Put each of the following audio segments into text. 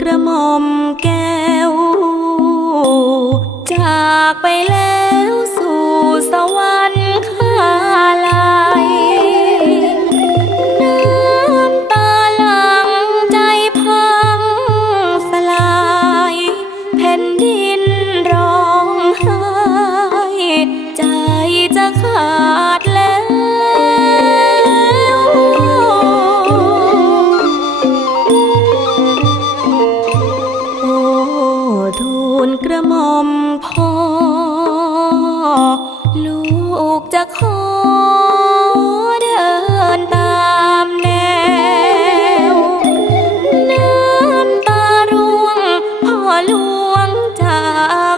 กระหม่อมแก้ว จากไปแล้วสู่สวรรค์ กจะขอเดินตามแนว น้ำตาร่วงพ่อหลวงจา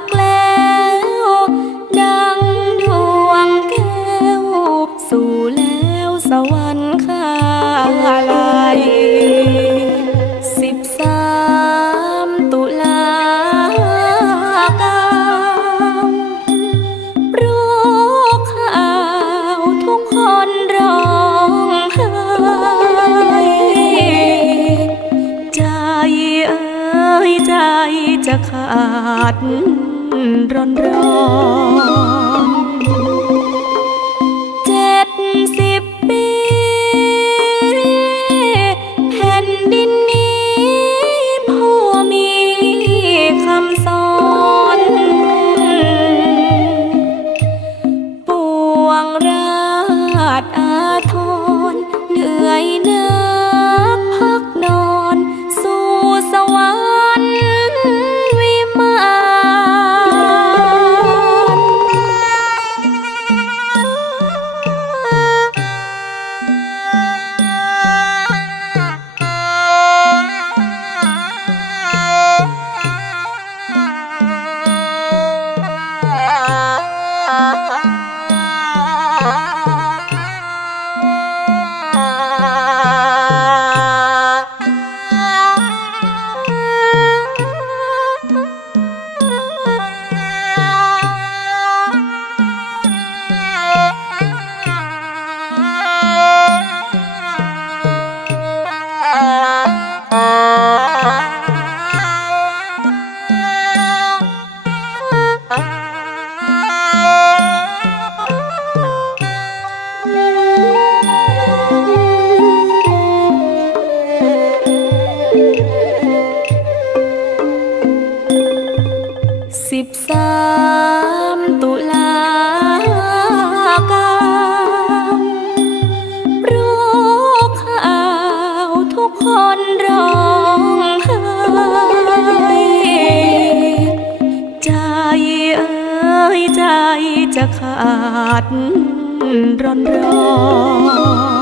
กแล้ว ดังดวงแก้ว สู่แล้วสวรรค์ จะขาดร้อนร้อน Ah! จะขาดร้อนร้อน